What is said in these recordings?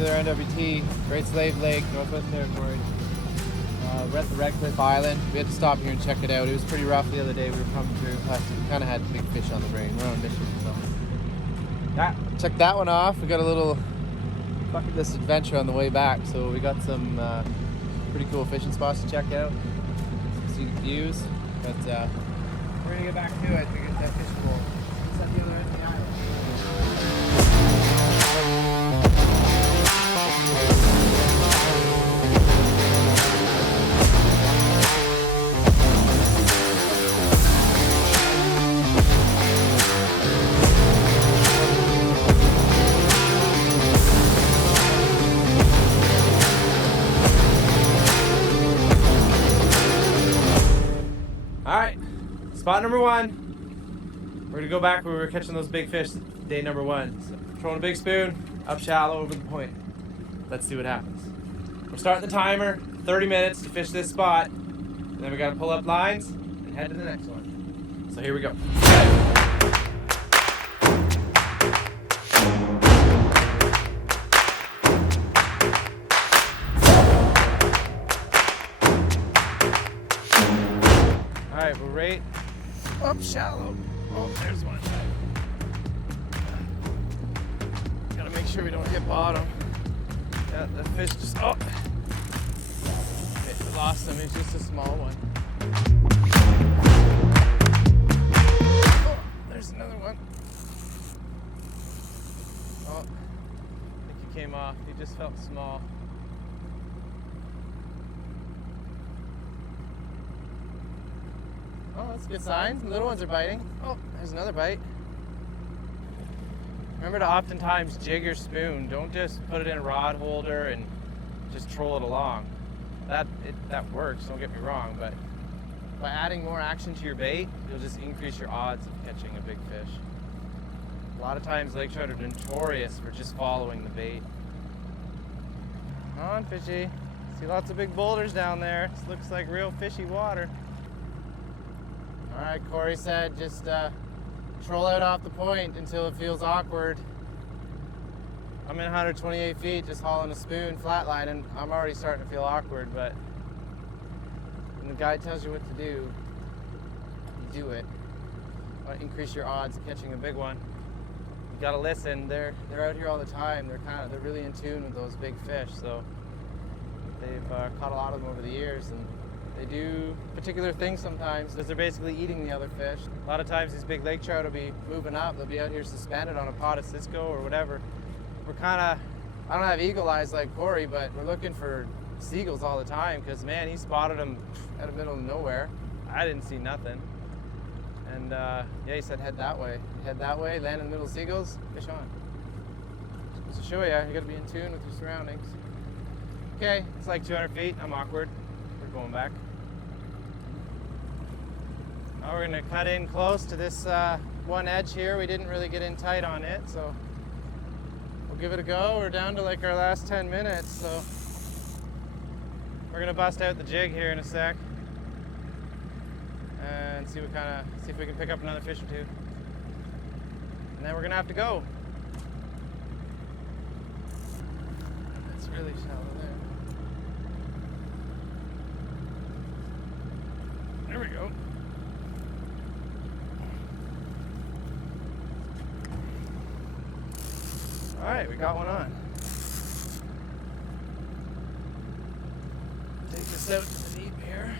particular NWT, Great Slave Lake, Northwest Territory. We're at the Red Cliff Island. We had to stop here and check it out. It was pretty rough the other day. We were coming through. We kind of had big fish on the brain. We're on a mission, so. Check that one off. We got a little bucket list adventure on the way back, so we got some pretty cool fishing spots to check out. See the views, but we're gonna get back to it because that fish pool is at the other end of the island. Alright, spot number one. We're gonna go back where we were catching those big fish day number one. So, throwing a big spoon, up shallow over the point. Let's see what happens. We're starting the timer, 30 minutes to fish this spot. And then we gotta pull up lines and head to the next one. So here we go. Alright, we're right up shallow. Oh, there's one. Gotta make sure we don't hit bottom. Yeah, the fish just, oh! Okay, we lost him, he's just a small one. Oh, there's another one. Oh, I think he came off, he just felt small. Oh, that's good signs. The little ones are biting. Oh, there's another bite. Remember to oftentimes jig your spoon. Don't just put it in a rod holder and just troll it along. That works, don't get me wrong, but by adding more action to your bait, you'll just increase your odds of catching a big fish. A lot of times lake trout are notorious for just following the bait. Come on, fishy. See lots of big boulders down there. This looks like real fishy water. All right, Corey said just troll out off the point until it feels awkward. I'm in 128 feet just hauling a spoon flatline, and I'm already starting to feel awkward, but when the guy tells you what to do, you do it. Increase your odds of catching a big one. You gotta listen. They're out here all the time. They're really in tune with those big fish, so they've caught a lot of them over the years, and they do particular things sometimes because they're basically eating the other fish. A lot of times these big lake trout will be moving up. They'll be out here suspended on a pot of Cisco or whatever. We're I don't have eagle eyes like Corey, but we're looking for seagulls all the time because, man, he spotted them out of the middle of nowhere. I didn't see nothing. And yeah, he said head that way. Head that way, land in the middle of seagulls, fish on. Just to show you, you gotta be in tune with your surroundings. Okay, it's like 200 feet. I'm awkward. We're going back. Now we're gonna cut in close to this one edge here. We didn't really get in tight on it, so we'll give it a go. We're down to like our last 10 minutes, so we're gonna bust out the jig here in a sec and see if we can pick up another fish or two. And then we're gonna have to go. It's really shallow there. There we go. All right, we got one on. Take this out to the deep here.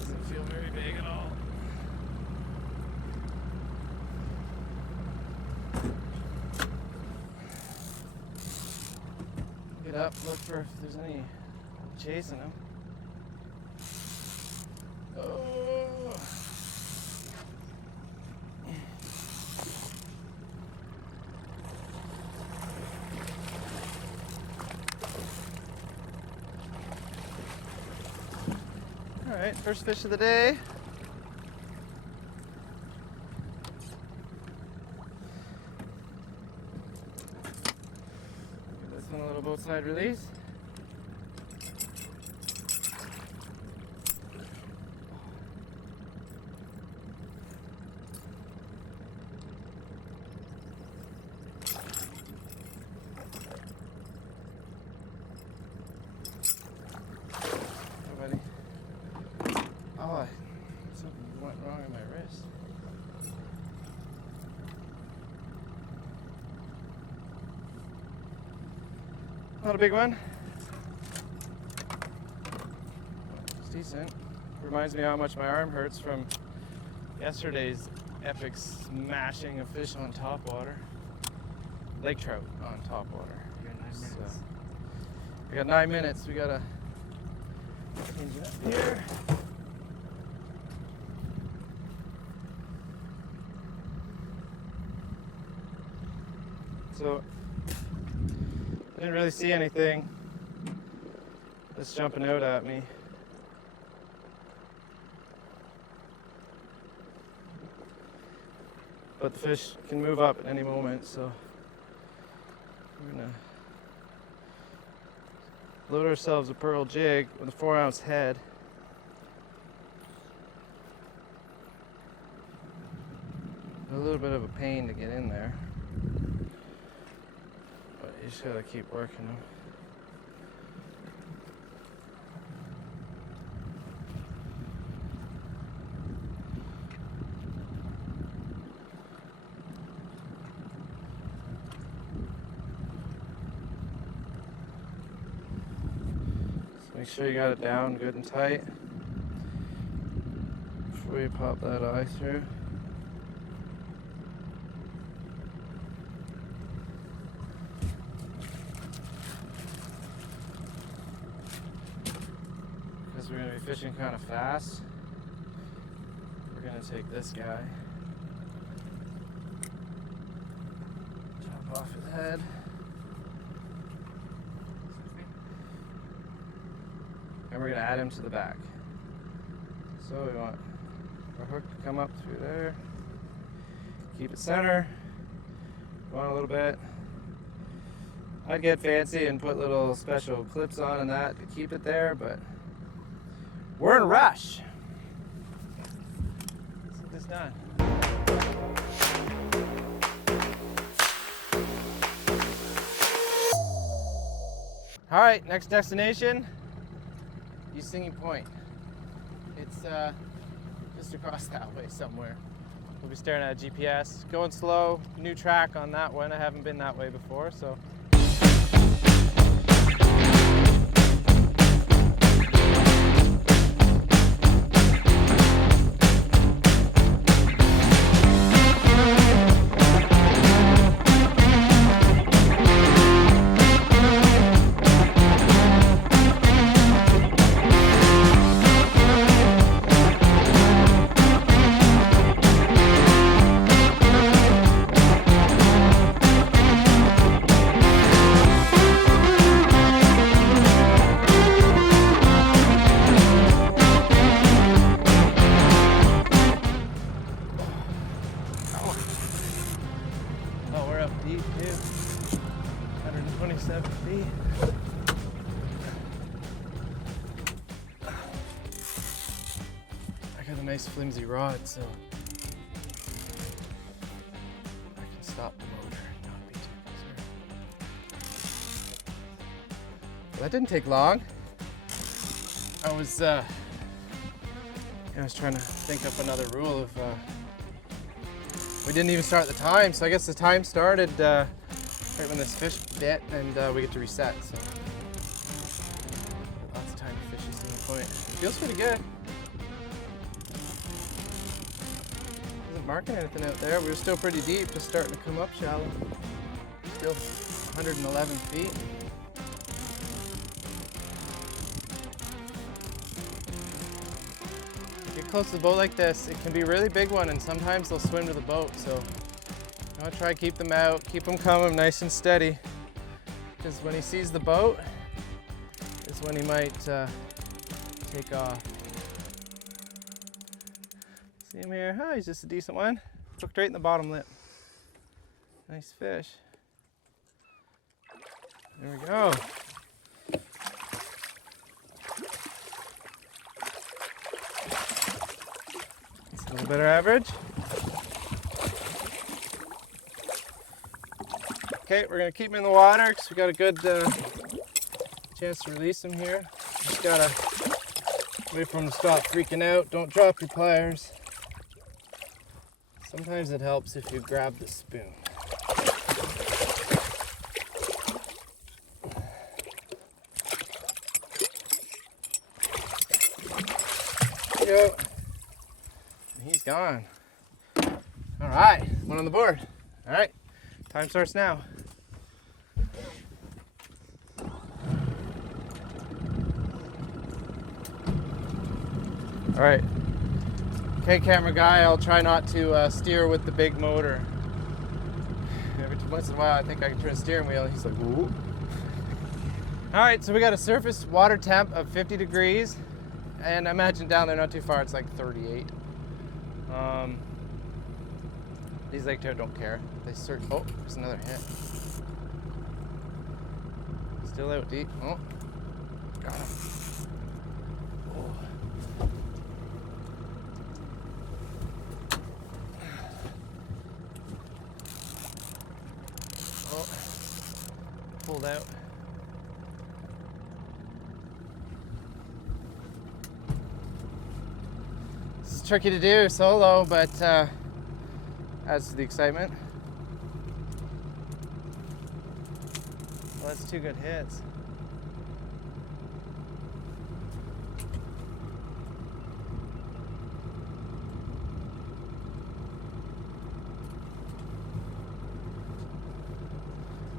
Doesn't feel very big at all. Get up, look for if there's any chasing them. Oh. All right, first fish of the day. Give this one a little boat side release. Not a big one. It's decent. Reminds me how much my arm hurts from yesterday's epic smashing of fish on topwater. Lake trout on topwater. You got 9 minutes. We got 9 minutes. We gotta change it up here. So, I didn't really see anything that's jumping out at me. But the fish can move up at any moment, so we're gonna load ourselves a pearl jig with a 4-ounce head. A little bit of a pain to get in there. You just gotta keep working them. So make sure you got it down good and tight before you pop that eye through. We're going to be fishing kind of fast. We're going to take this guy, chop off his head, and we're going to add him to the back. So we want our hook to come up through there, keep it center, go on a little bit. I'd get fancy and put little special clips on and that to keep it there, but we're in a rush. Let's get this done. All right, next destination, East Singing Point. It's just across that way somewhere. We'll be staring at a GPS, going slow, new track on that one. I haven't been that way before, so. Deep too, 127 feet. I got a nice flimsy rod, so I can stop the motor and not be too concerned. Well, that didn't take long. I was trying to think up another rule of. We didn't even start the time, so I guess the time started right when this fish bit, and we get to reset. So lots of time to fish East Singing Point. Feels pretty good. Isn't marking anything out there. We were still pretty deep, just starting to come up shallow. Still 111 feet. Get close to the boat like this, it can be a really big one, and sometimes they'll swim to the boat, so I'll try to keep them out, keep them coming nice and steady, because when he sees the boat is when he might take off. See him here? Oh, he's just a decent one. Hooked right in the bottom lip. Nice fish. There we go. A little better average. Okay, we're gonna keep him in the water because we got a good chance to release him here. Just gotta wait for him to stop freaking out. Don't drop your pliers. Sometimes it helps if you grab the spoon. gone. All right, one on the board. All right, time source now. All right. Okay, camera guy, I'll try not to steer with the big motor. Every once in a while, I think I can turn a steering wheel, and he's like, whoop. All right, so we got a surface water temp of 50 degrees, and I imagine down there not too far, it's like 38. These Lake Trout don't care. They search. Oh, there's another hit. Still out deep. Oh, got him. Oh. Oh, pulled out. It's tricky to do solo, but adds to the excitement. Well, that's two good hits.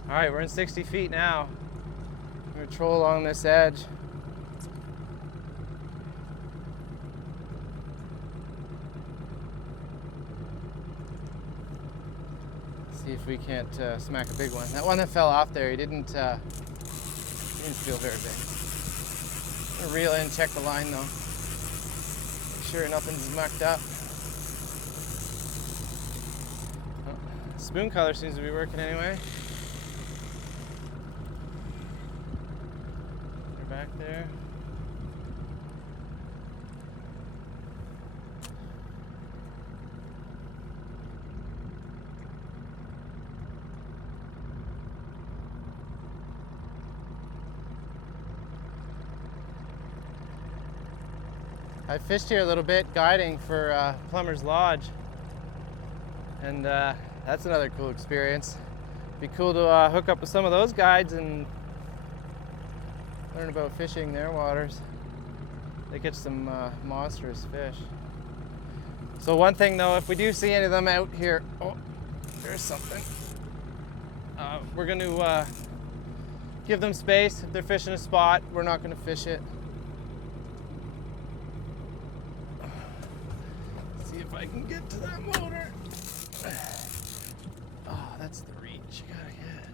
All right, we're in 60 feet now. I'm gonna troll along this edge. See if we can't smack a big one. That one that fell off there, he didn't feel very big. I'm gonna reel in, check the line though. Make sure nothing's mucked up. Oh, spoon color seems to be working anyway. They're back there. I fished here a little bit guiding for Plumber's Lodge, and that's another cool experience. Be cool to hook up with some of those guides and learn about fishing their waters. They catch some monstrous fish. So one thing though, if we do see any of them out here, oh, there's something. We're going to give them space. If they're fishing a spot, we're not going to fish it. If I can get to that motor. Oh, that's the reach you gotta get.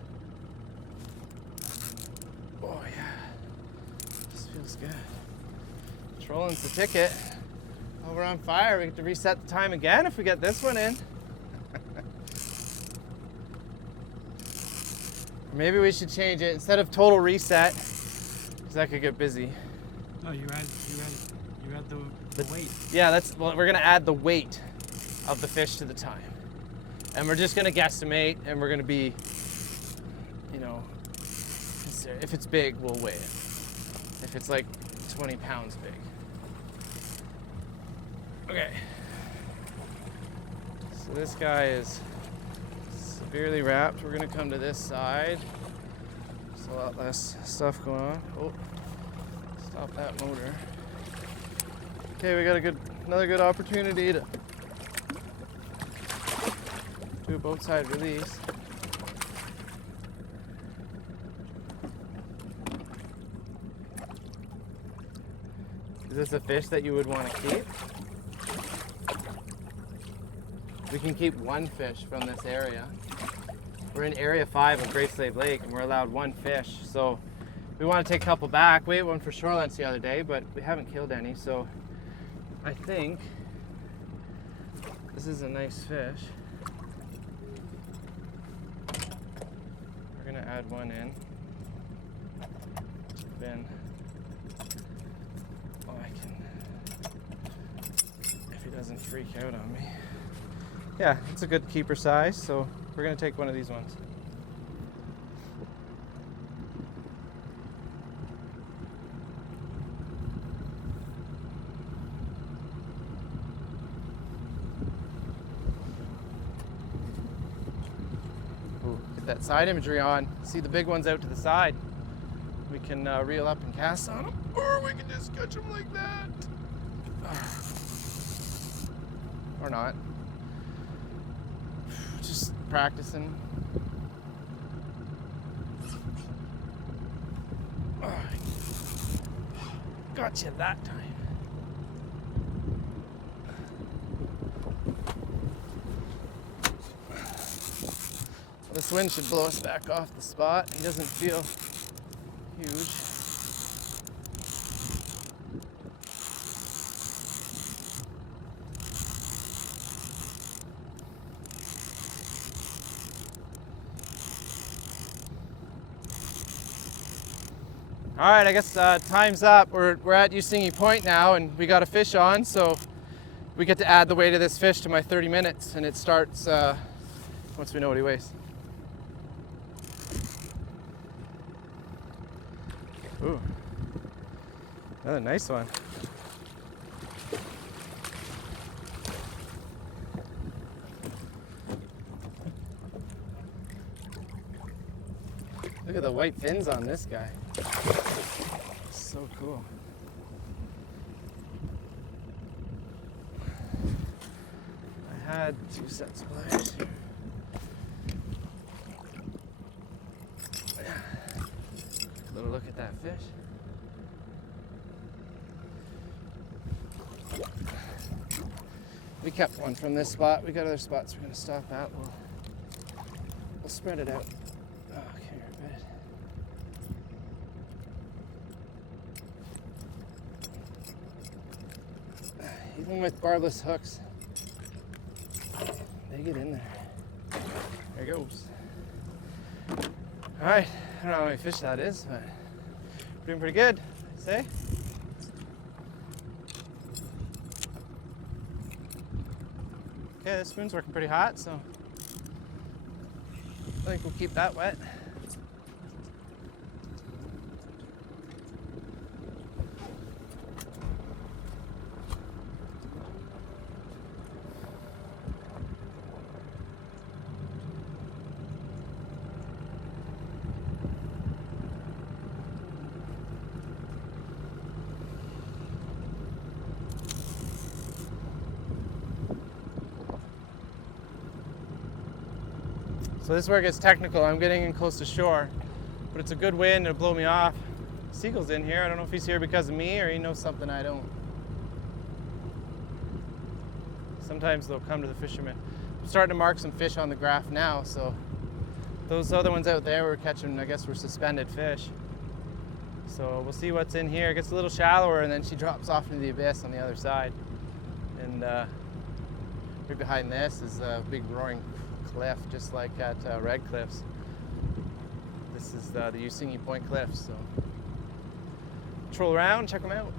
Oh yeah, this feels good. Trolling's the ticket. Oh, we're on fire. We get to reset the time again if we get this one in. Or maybe we should change it instead of total reset, because that could get busy. No, you add the weight. Yeah, well, we're gonna add the weight of the fish to the time. And we're just gonna guesstimate, and we're gonna be, you know, if it's big, we'll weigh it. If it's like 20 pounds big. Okay. So this guy is severely wrapped. We're gonna come to this side. There's a lot less stuff going on. Oh, stop that motor. Okay, we got another good opportunity to do a both side release. Is this a fish that you would want to keep? We can keep one fish from this area. We're in Area 5 of Great Slave Lake, and we're allowed one fish. So we want to take a couple back. We ate one for shorelines the other day, but we haven't killed any. So I think this is a nice fish. We're gonna add one in. Then, oh, I can, if he doesn't freak out on me. Yeah, it's a good keeper size, so we're gonna take one of these ones. Get that side imagery on. See the big ones out to the side. We can reel up and cast on them, or we can just catch them like that. or not. Just practicing. Oh, got you that time. This wind should blow us back off the spot. He doesn't feel huge. All right, I guess time's up. We're at Usingi Point now, and we got a fish on, so we get to add the weight of this fish to my 30 minutes, and it starts once we know what he weighs. Ooh, another nice one. Look at the white fins on this guy. So cool. I had 2 sets of pliers here. Little look at that fish. We kept one from this spot. We got other spots we're gonna stop at. We'll spread it out. Oh, okay, good. Even with barbless hooks, they get in there. There it goes. All right. I don't know how many fish that is, but doing pretty good, I'd say. Okay, this spoon's working pretty hot, so I think we'll keep that wet. So this is where it gets technical. I'm getting in close to shore, but it's a good wind, it'll blow me off. Seagull's in here. I don't know if he's here because of me or he knows something I don't. Sometimes they'll come to the fishermen. I'm starting to mark some fish on the graph now, so those other ones out there we're catching, I guess, were suspended fish. So we'll see what's in here. It gets a little shallower and then she drops off into the abyss on the other side. And right behind this is a big roaring cliff, just like at Red Cliffs. This is the Usingi Point Cliffs, so troll around, check them out.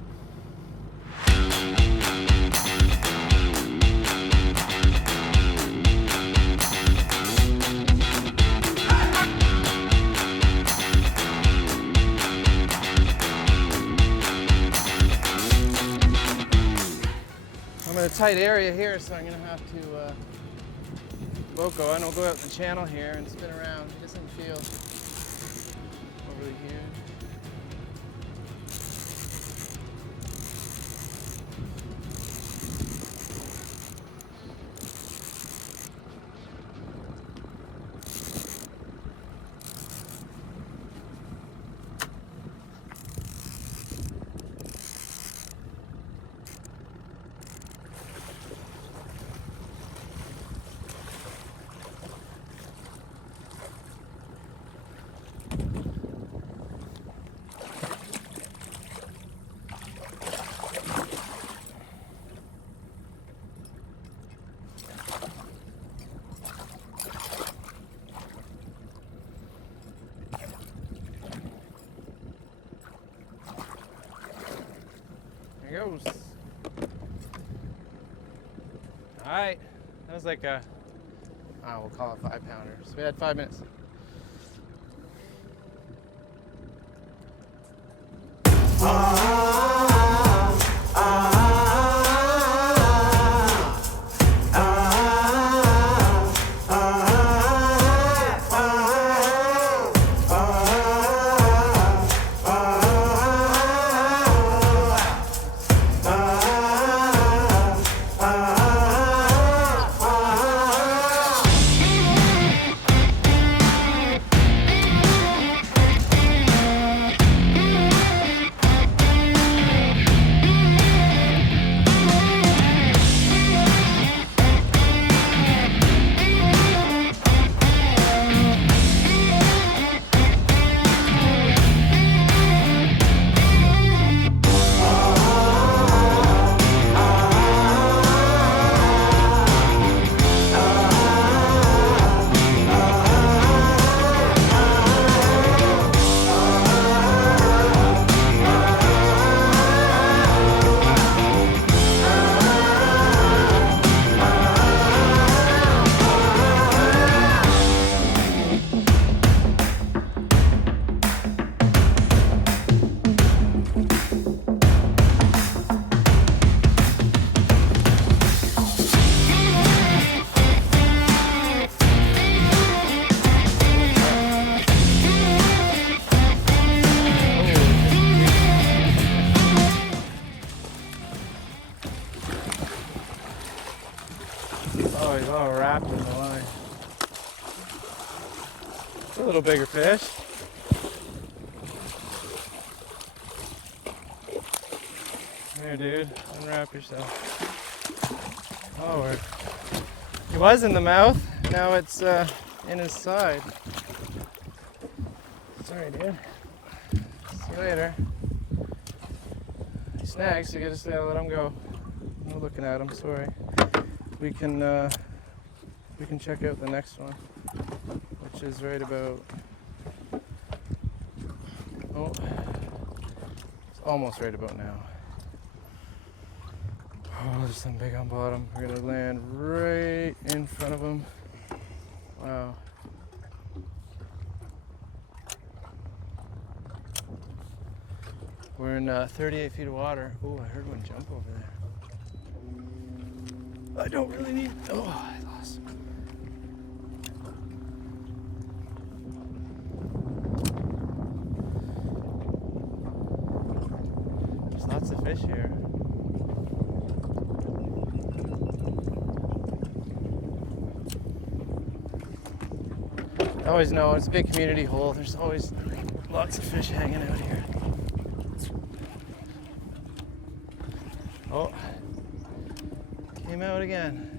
I'm in a tight area here, so I'm gonna have to Loco, and we'll go out the channel here and spin around. It doesn't feel overly huge. Goes. All right, that was like a, we'll call it 5-pounder. So we had 5 minutes. a little bigger fish. There, dude. Unwrap yourself. Oh, he was in the mouth. Now it's in his side. Sorry, dude. See you later. He snags, so you gotta let him go. I'm looking at him. Sorry. We can check out the next one, which is right about. Oh, it's almost right about now. Oh, there's something big on bottom. We're gonna land right in front of him. Wow. We're in 38 feet of water. Oh, I heard one jump over there. I don't really need. Oh, I lost. There's lots of fish here. I always know it's a big community hole. There's always lots of fish hanging out here. Oh, came out again.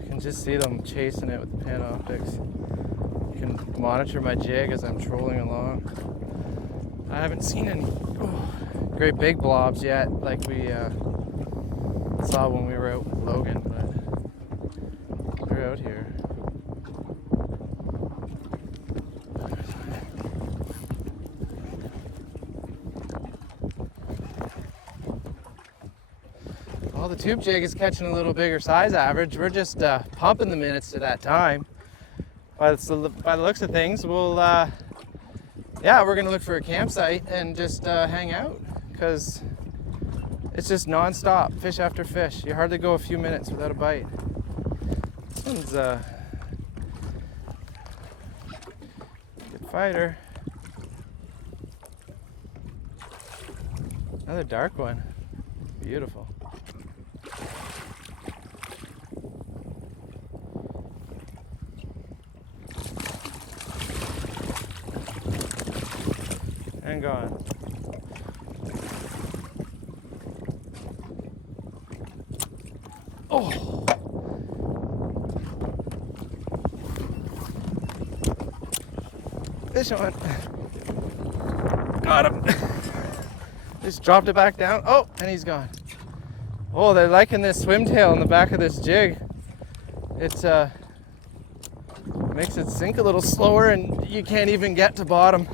You can just see them chasing it with the pan optics. You can monitor my jig as I'm trolling along. I haven't seen any great big blobs yet, like we saw when we were out with Logan, but they're out here. Well, the tube jig is catching a little bigger size average. We're just pumping the minutes to that time. By the looks of things, we'll we're gonna look for a campsite and just hang out, because it's just non-stop, fish after fish. You hardly go a few minutes without a bite. This one's a good fighter. Another dark one. Beautiful. And gone. Oh! Fish on. Got him. Just dropped it back down. Oh, and he's gone. Oh, they're liking this swim tail in the back of this jig. It's makes it sink a little slower, and you can't even get to bottom.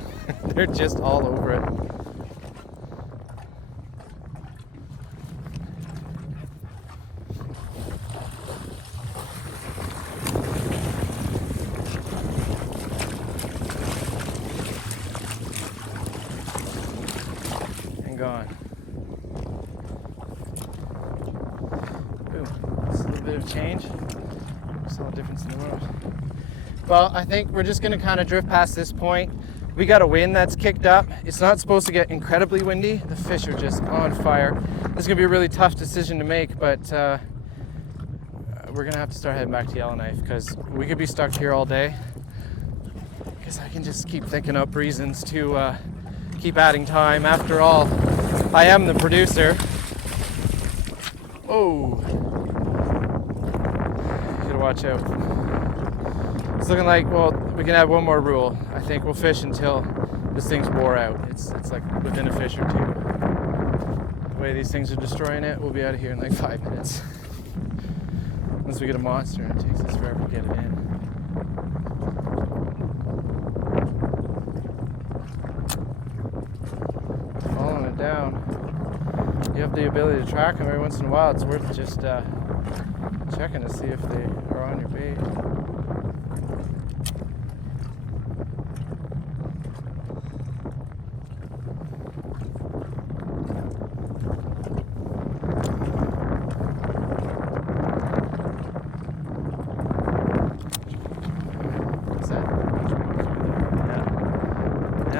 They're just all over it. And gone. Boom. Just a little bit of change. Makes all the difference in the world. Well, I think we're just going to kind of drift past this point. We got a wind that's kicked up. It's not supposed to get incredibly windy. The fish are just on fire. This is going to be a really tough decision to make, but we're going to have to start heading back to Yellowknife, because we could be stuck here all day. Because I can just keep thinking up reasons to keep adding time. After all, I am the producer. Oh. Gotta watch out. It's looking like, well, we can have one more rule. I think we'll fish until this thing's wore out. It's like within a fish or two. The way these things are destroying it, we'll be out of here in like 5 minutes. Once we get a monster, and it takes us forever to get it in. Following it down. You have the ability to track them every once in a while. It's worth just checking to see if they are on your bait.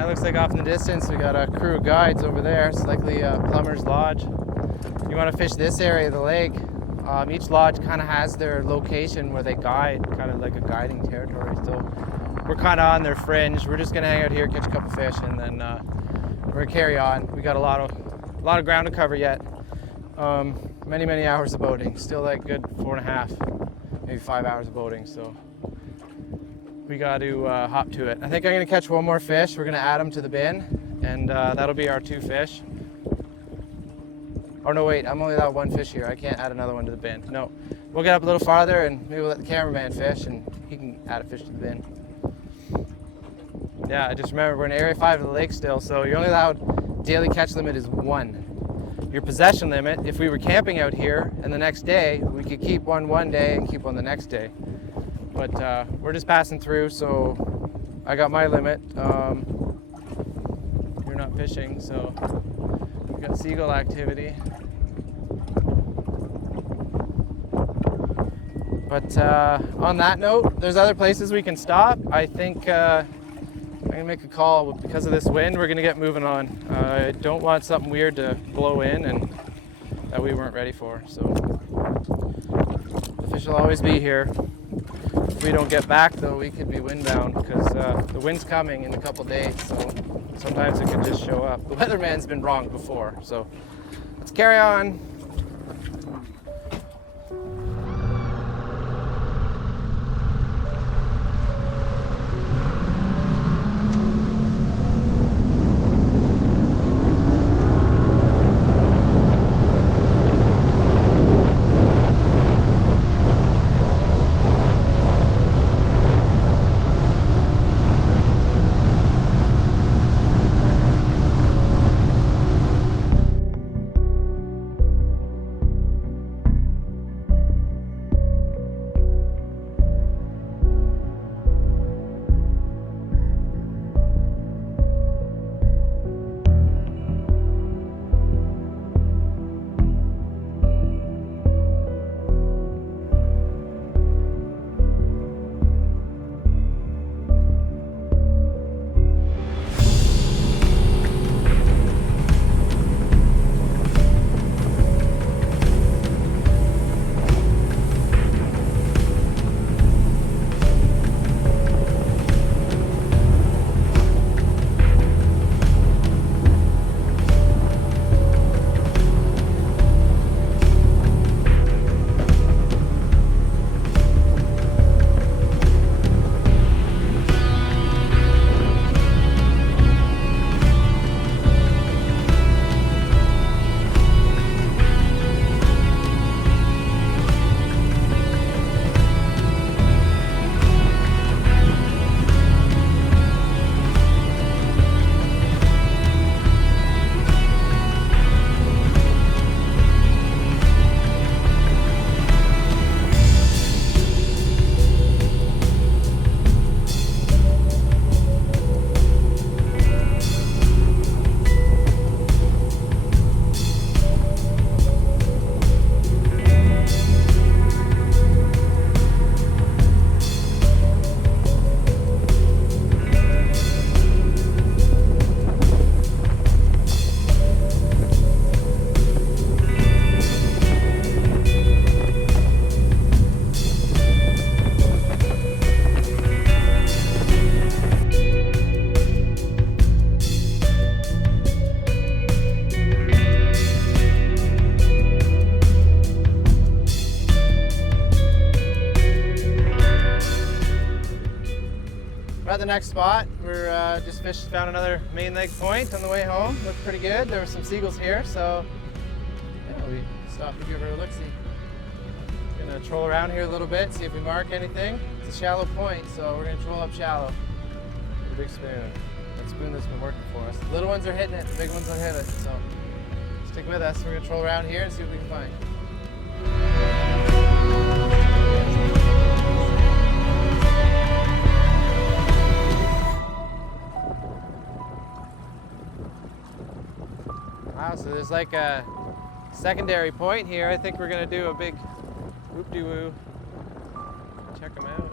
Looks like off in the distance we got a crew of guides over there. It's likely Plumber's Lodge. you want to fish this area of the lake, each lodge kind of has their location where they guide, kind of like a guiding territory. So we're kind of on their fringe. We're just gonna hang out here, catch a couple fish, and then we're gonna carry on. We got a lot of ground to cover yet. Many hours of boating. Still like good 4.5, maybe 5 hours of boating. So we got to hop to it. I think I'm gonna catch one more fish. We're gonna add them to the bin, and that'll be our 2 fish. Oh no, wait, I'm only allowed 1 fish here. I can't add another one to the bin. No, we'll get up a little farther and maybe we'll let the cameraman fish and he can add a fish to the bin. Yeah, I just remember we're in Area 5 of the lake still, so you're only allowed, daily catch limit is 1. Your possession limit, if we were camping out here and the next day, we could keep one day and keep one the next day. But we're just passing through, so I got my limit. You're not fishing, so we've got seagull activity. But on that note, there's other places we can stop. I think I'm gonna make a call. Because of this wind, we're gonna get moving on. I don't want something weird to blow in and that we weren't ready for. So the fish will always be here. If we don't get back though, we could be windbound because the wind's coming in a couple days. So sometimes it could just show up. The weatherman's been wrong before. So let's carry on. We're at the next spot. We're just found another main lake point on the way home. Looked pretty good. There were some seagulls here, so yeah, we stopped to give her a look-see. Gonna troll around here a little bit, see if we mark anything. It's a shallow point, so we're gonna troll up shallow. With a big spoon. That spoon that's been working for us. The little ones are hitting it, the big ones will hit it. So stick with us. We're gonna troll around here and see what we can find. Wow, so there's like a secondary point here. I think we're gonna do a big whoop-de-woo. Check them out.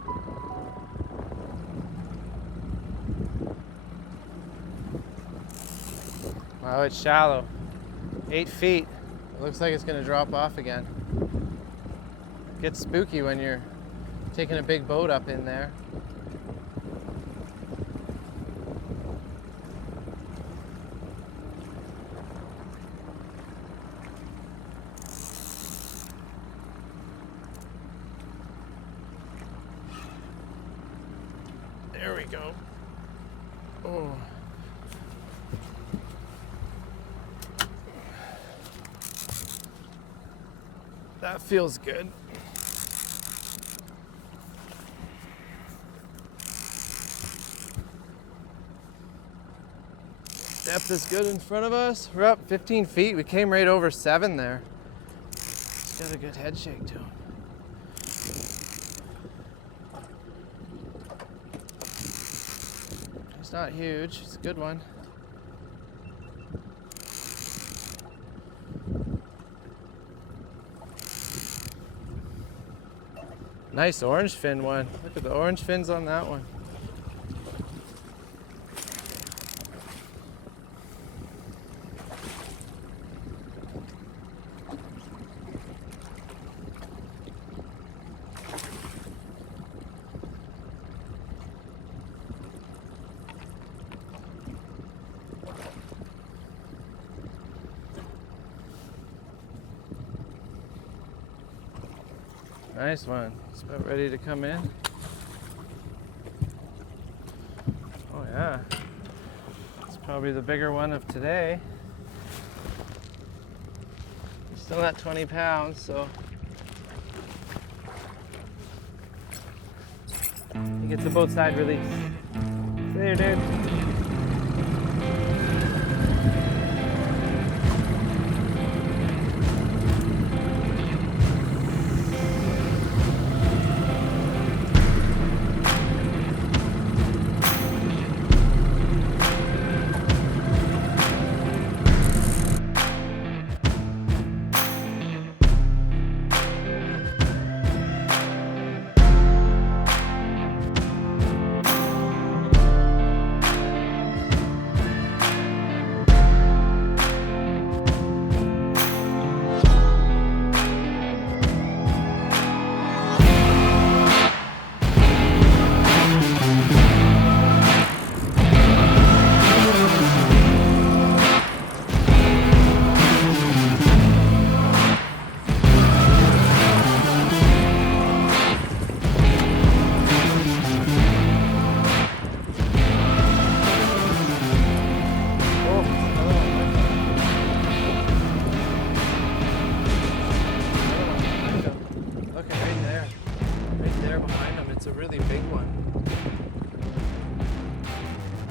Wow, it's shallow. 8 feet. It looks like it's gonna drop off again. Gets spooky when you're taking a big boat up in there. There we go. Oh. That feels good. Depth is good in front of us. We're up 15 feet. We came right over 7 there. It's got a good head shake to him. It's not huge. It's a good one. Nice orange fin one. Look at the orange fins on that one. Nice one. It's about ready to come in. Oh yeah. It's probably the bigger one of today. It's still at 20 pounds, so. He gets the boat side release. There, dude.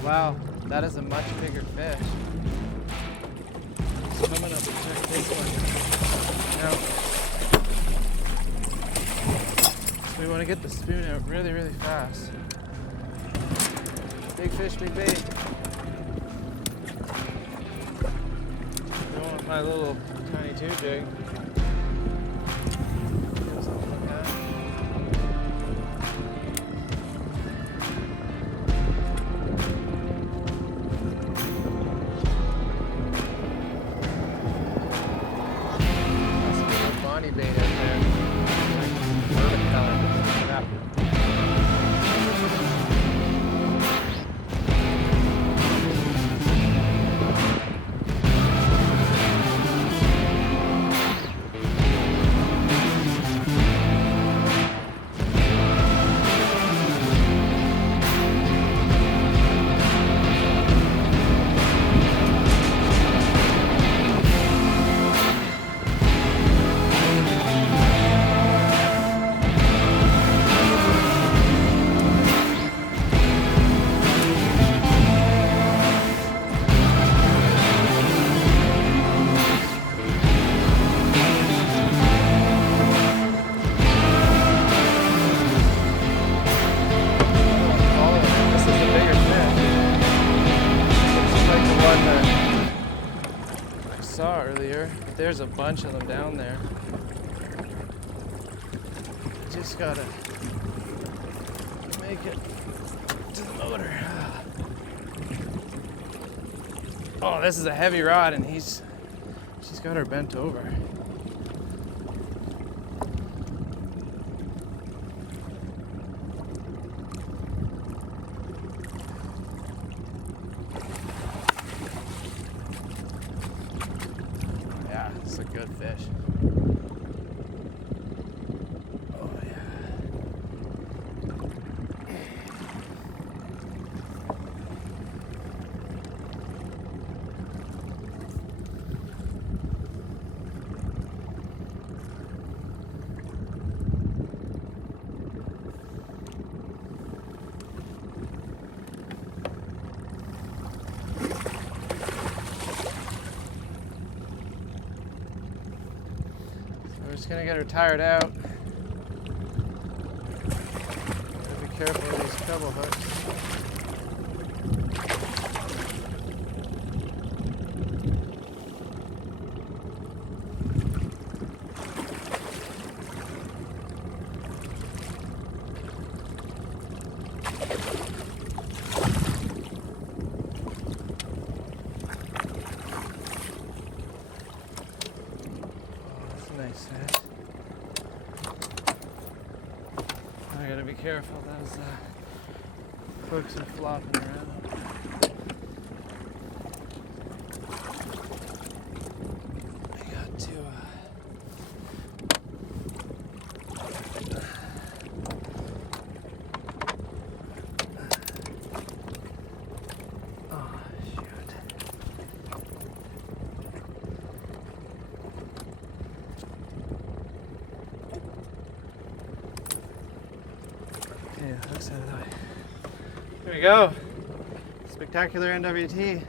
Wow, that is a much bigger fish. It's coming up with a big one. Now, we want to get the spoon out really, really fast. Big fish, big bait. Don't want my little tiny tube jig. Something like that. Bait out there. Perfect color. Yeah. Saw earlier, but there's a bunch of them down there. Just gotta make it to the motor. Oh, this is a heavy rod, and he's She's got her bent over. Yeah, it's a good fish. Oh yeah. We're just gonna get her tired out. Gotta be careful of these treble hooks. Nice fish. I gotta be careful, those hooks are flopping around. I got to oh shoot. Okay, hooks out of the way. Here we go. Spectacular NWT.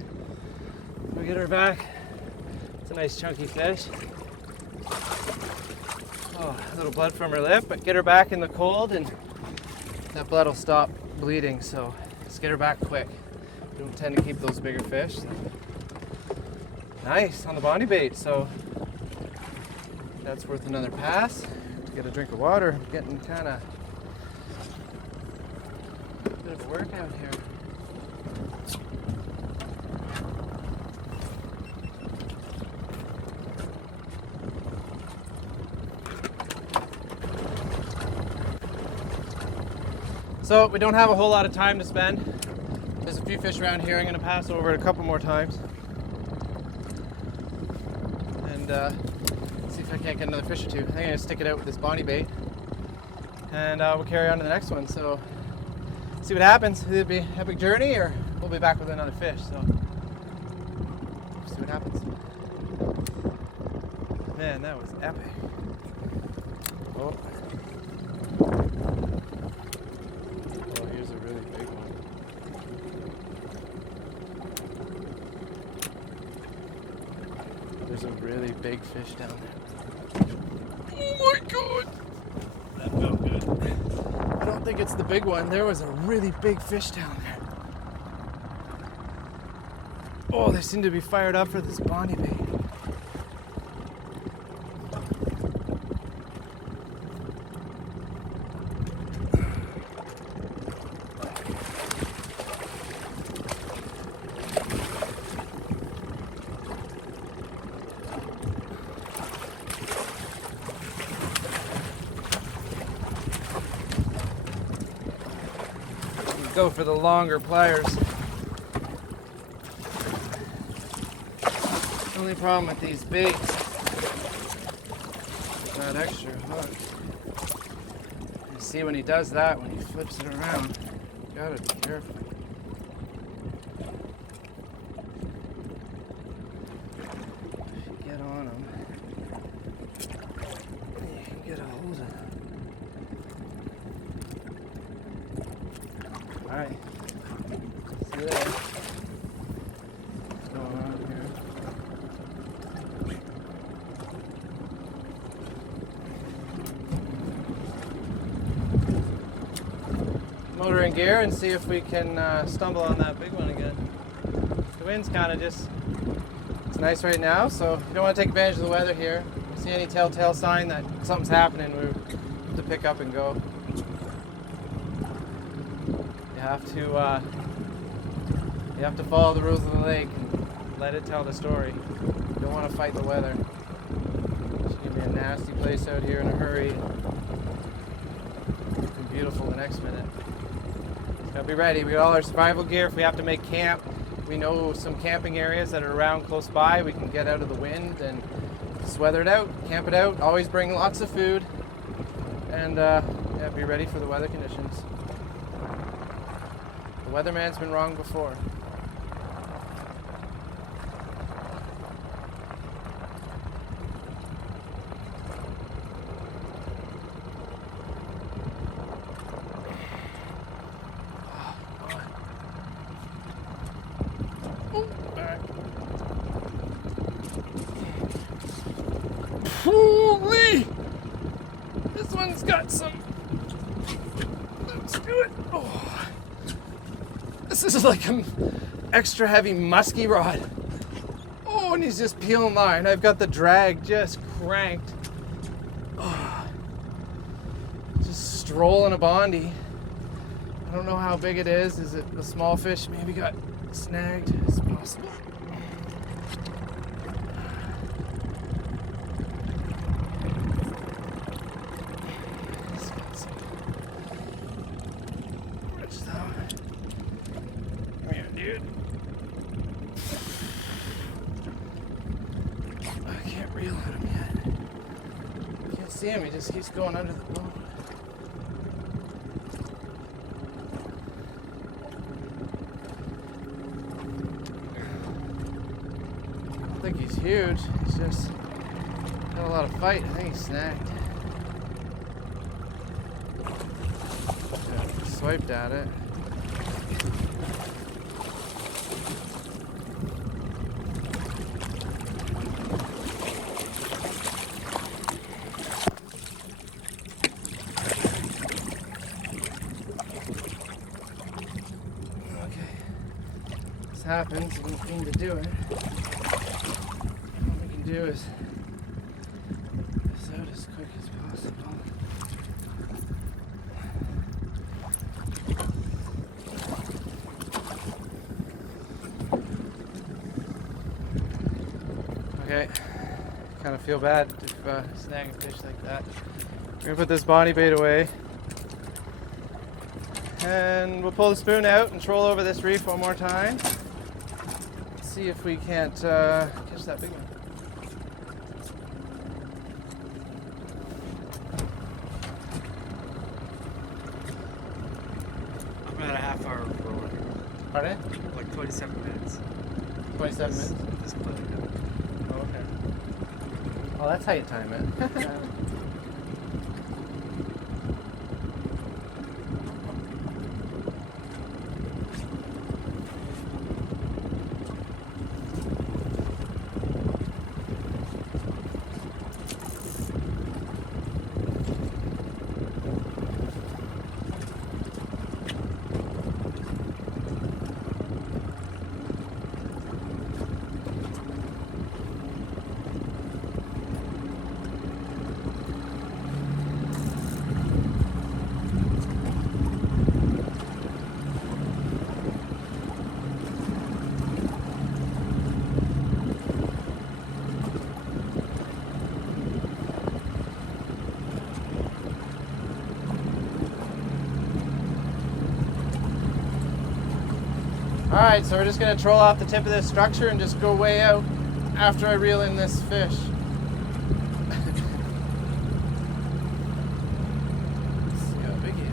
We get her back. It's a nice chunky fish. Oh, a little blood from her lip, but get her back in the cold and that blood will stop bleeding, so let's get her back quick. We don't tend to keep those bigger fish. Nice on the bonnie bait, so that's worth another pass. To get a drink of water. I'm getting kind of a bit of a workout here. So we don't have a whole lot of time to spend. There's a few fish around here. I'm going to pass over it a couple more times and see if I can't get another fish or two. I think I'm going to stick it out with this bonnie bait and we'll carry on to the next one. So see what happens. It'll be an epic journey or we'll be back with another fish. So see what happens. Man, that was epic. Oh. There's a really big fish down there. Oh my god! That felt good. I don't think it's the big one. There was a really big fish down there. Oh, they seem to be fired up for this bonnie bait. Go for the longer pliers. Only problem with these baits is that extra hook. You see when he does that, when he flips it around, you gotta be careful. If you get on him, you can get a hold of him. Alright, see you later. What's going on here? Motor in gear and see if we can stumble on that big one again. The wind's kind of just, it's nice right now, so you don't want to take advantage of the weather here. If you see any telltale sign that something's happening, we have to pick up and go. You have to follow the rules of the lake and let it tell the story. You don't don't want to fight the weather. It's going to be a nasty place out here in a hurry. It's be beautiful the next minute. Gotta be ready. We got all our survival gear. If we have to make camp, we know some camping areas that are around close by. We can get out of the wind and just weather it out, camp it out. Always bring lots of food, and yeah, be ready for the weather conditions. The weatherman's been wrong before. Holy! This one's got some. Let's do it. Oh. This is like an extra heavy musky rod. Oh, and he's just peeling line. I've got the drag just cranked. Oh. Just strolling a bondy. I don't know how big it is. Is it a small fish? Maybe got snagged. It's possible. See him, he just keeps going under the boat. I don't think he's huge, he's just got a lot of fight. I think he's snagged. Yeah, swiped at it. Happens, we don't mean to do it. All we can do is get this out as quick as possible. Okay, kind of feel bad if snagging fish like that. We're gonna put this bonnie bait away. And we'll pull the spoon out and troll over this reef one more time. See if we can't catch that big one. About a half hour rolling. Pardon? Like 27 minutes. 27 minutes? This play. Oh, okay. Oh, that's how you time it. Alright, so we're just going to troll off the tip of this structure and just go way out after I reel in this fish. Let's see how big he is.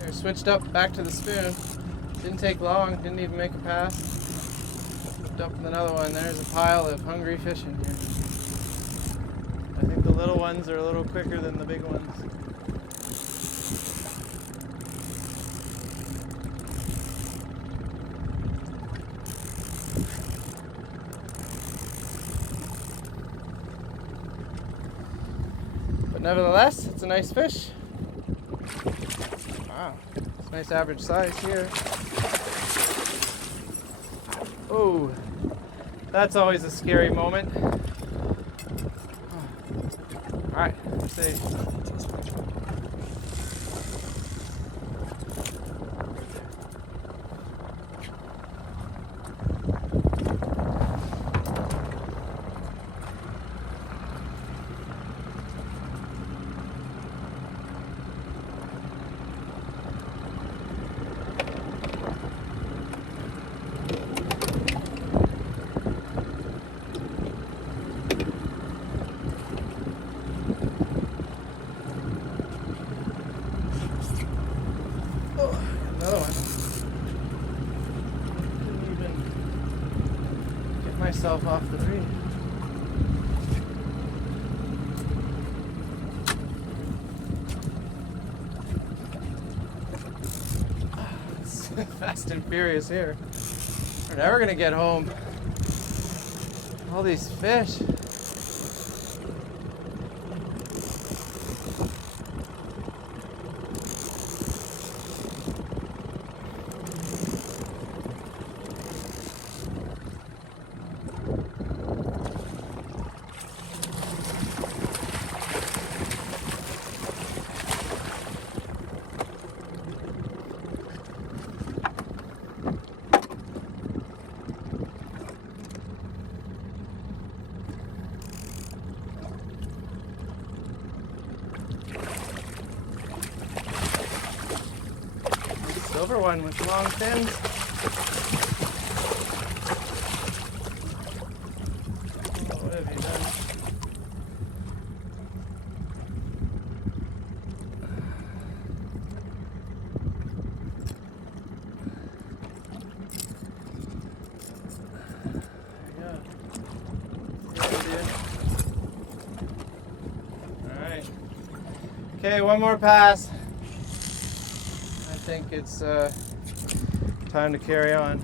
Here, switched up back to the spoon. Didn't take long, didn't even make a pass. Flipped up with another one. There's a pile of hungry fish in here. I think the little ones are a little quicker than the big ones. But nevertheless, it's a nice fish. Wow, it's a nice average size here. Oh, that's always a scary moment. All right, let's see. Oh, another one. Couldn't even get myself off the reef. It's fast and furious here. We're never gonna get home. All these fish. Silver one with long fins. Oh, what have you done? All right. Okay, one more pass. I think it's time to carry on.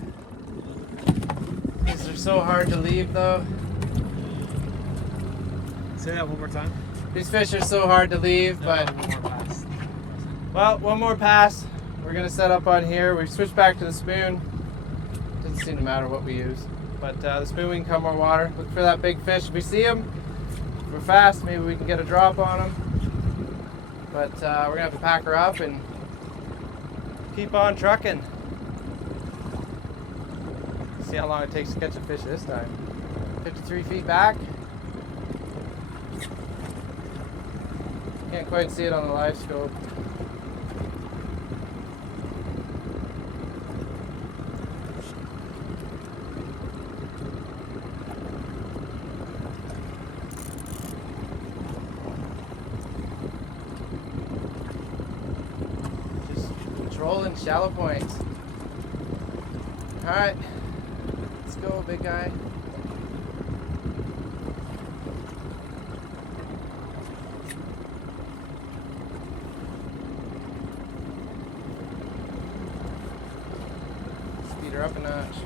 These are so hard to leave though. Say that one more time. These fish are so hard to leave, but one more pass. well, one more pass. We're gonna set up on here. We switched back to the spoon. Doesn't seem to matter what we use, but the spoon we can cut more water. Look for that big fish. If we see him, if we're fast, maybe we can get a drop on him. But we're gonna have to pack her up and keep on trucking. See how long it takes to catch a fish this time. 53 feet back. Can't quite see it on the live scope. Rolling shallow points. All right, let's go, big guy. Speed her up a notch.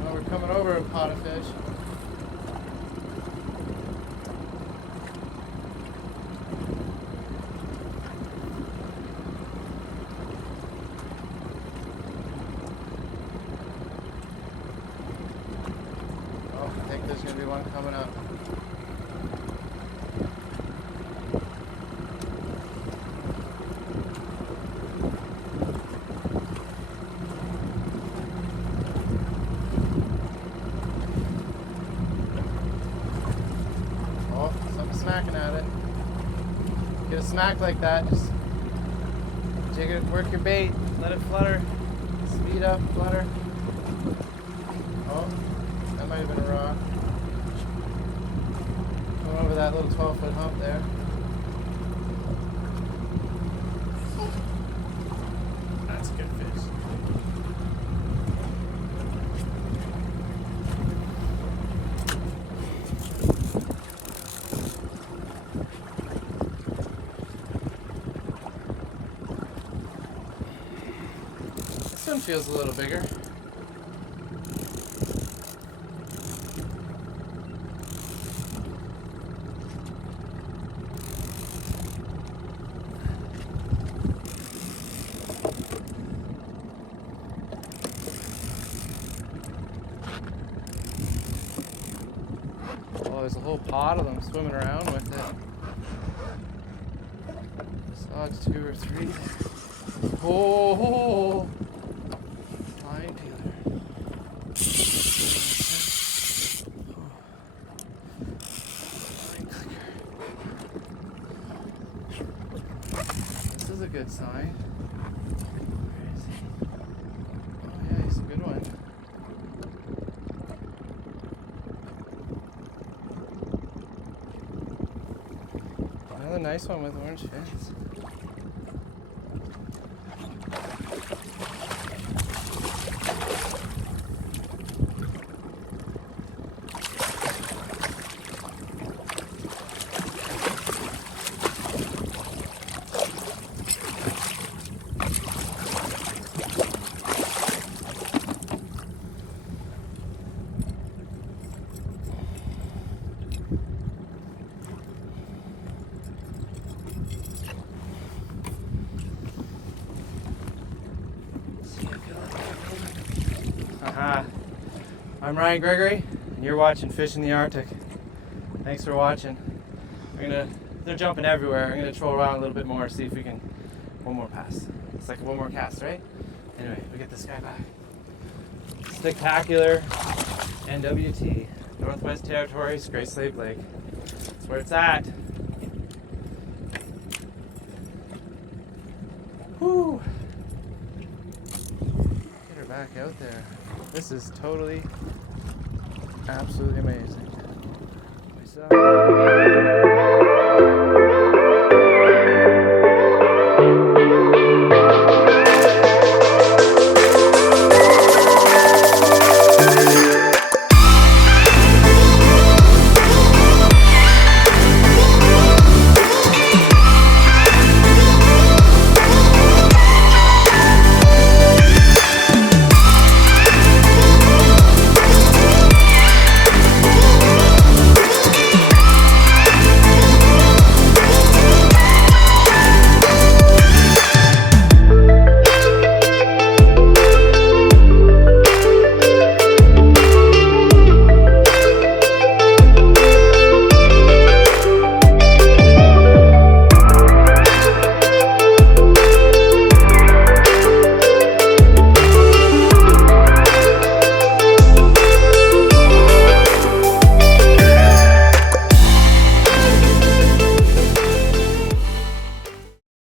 Well, we're coming over a pot of fish. There's going to be one coming up. Oh, something's smacking at it. Get a smack like that, just jig it, work your bait, let it flutter, speed up, flutter. Oh, that might have been a rock. Over that little 12-foot hump there. That's a good fish. This one feels a little bigger. Oh, there's a whole pod of them swimming around with it. Saw 2 or 3. Oh, flying tailor. This is a good sign. Where is he? Oh yeah, he's a good one. Another nice one with orange fins. I'm Ryan Gregory, and you're watching Fish in the Arctic. Thanks for watching. They're jumping everywhere. I'm gonna troll around a little bit more, see if we can, one more pass. It's like one more cast, right? Anyway, we get this guy back. Spectacular NWT, Northwest Territories, Great Slave Lake. That's where it's at. Whew. Get her back out there. This is totally, absolutely amazing.